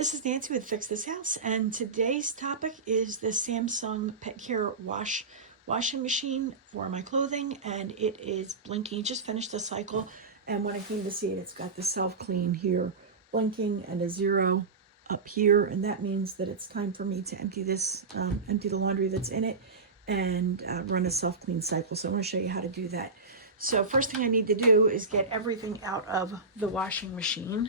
This is Nancy with Fix This House, and today's topic is the Samsung Pet Care washing machine for my clothing, and it is blinking. It just finished a cycle, and when I came to see it, it's got the self-clean here blinking and a 0 up here, and that means that it's time for me to empty this, empty the laundry that's in it, and run a self-clean cycle. So I want to show you how to do that. So first thing I need to do is get everything out of the washing machine.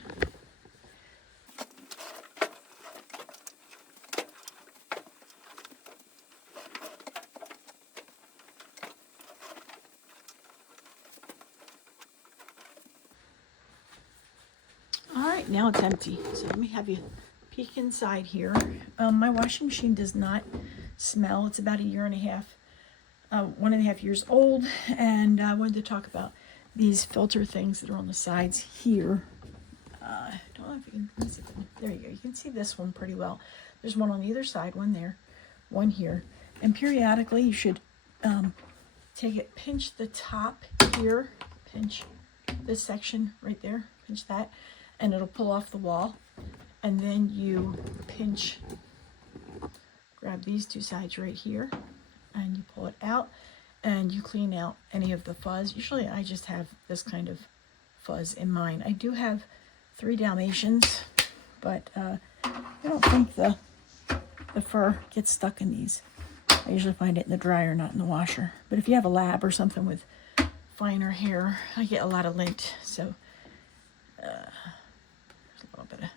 All right, now it's empty. So let me have you peek inside here. My washing machine does not smell. It's about 1.5 years old. And I wanted to talk about these filter things that are on the sides here. I don't know if you can see them. There you go. You can see this one pretty well. There's one on either side, one there, one here. And periodically you should take it, pinch the top here, pinch this section right there, pinch that, and it'll pull off the wall. And then you pinch, grab these two sides right here, and you pull it out, and you clean out any of the fuzz. Usually I just have this kind of fuzz in mine. I do have 3 Dalmatians, but I don't think the fur gets stuck in these. I usually find it in the dryer, not in the washer. But if you have a lab or something with finer hair, I get a lot of lint, so there's a little bit of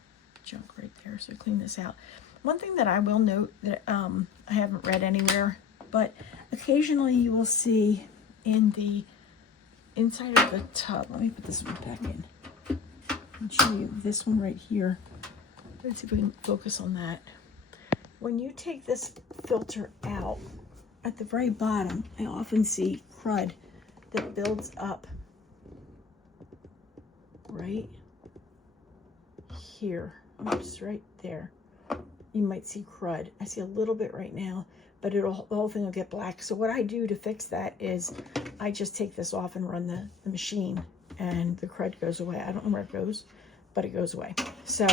junk right there, so clean this out. One thing that I will note that I haven't read anywhere, but occasionally you will see in the inside of the tub, let me put this one back in and show you this one right here. Let's see if we can focus on that. When you take this filter out, at the very bottom, I often see crud that builds up right here. Oops, right there. You might see crud. I see a little bit right now, but the whole thing will get black. So what I do to fix that is I just take this off and run the machine, and the crud goes away. I don't know where it goes, but it goes away. So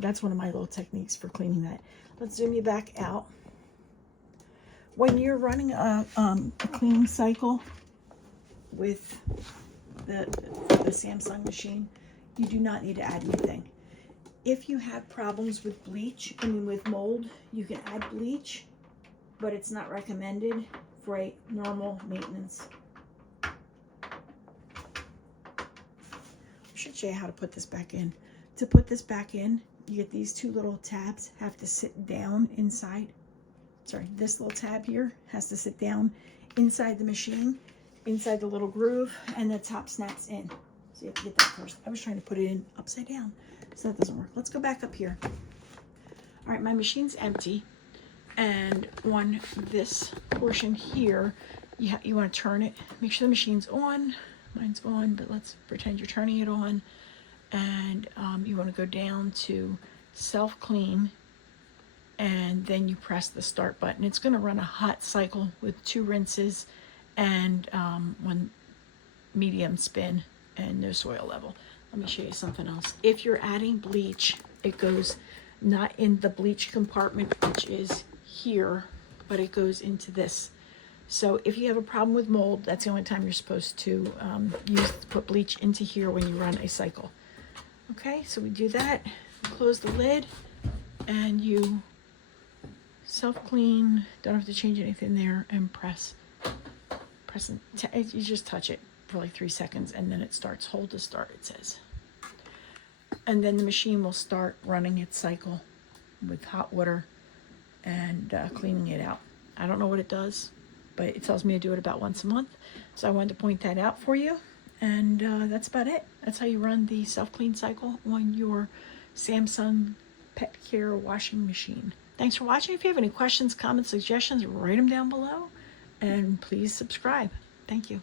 that's one of my little techniques for cleaning that. Let's zoom you back out. When you're running a cleaning cycle with the Samsung machine, you do not need to add anything. If you have problems with with mold, you can add bleach, but it's not recommended for a normal maintenance. I should show you how to put this back in. To put this back in, you get these 2 little tabs have to sit down inside. Sorry, this little tab here has to sit down inside the machine, inside the little groove, and the top snaps in. So you have to get that first. I was trying to put it in upside down, so that doesn't work. Let's go back up here. All right, my machine's empty, and on this portion here, you want to turn it. Make sure the machine's on. Mine's on, but let's pretend you're turning it on. And you want to go down to self-clean, and then you press the start button. It's going to run a hot cycle with 2 rinses and 1 medium spin and no soil level. Let me show you something else. If you're adding bleach, it goes not in the bleach compartment, which is here, but it goes into this. So if you have a problem with mold, that's the only time you're supposed to put bleach into here when you run a cycle. Okay, so we do that, close the lid, and you self-clean, don't have to change anything there, and press, you just touch it for like 3 seconds, and then it starts, hold to start, it says. And then the machine will start running its cycle with hot water and cleaning it out. I don't know what it does, but it tells me to do it about once a month. So I wanted to point that out for you. And that's about it. That's how you run the self-clean cycle on your Samsung Pet Care washing machine. Thanks for watching. If you have any questions, comments, suggestions, write them down below. And please subscribe. Thank you.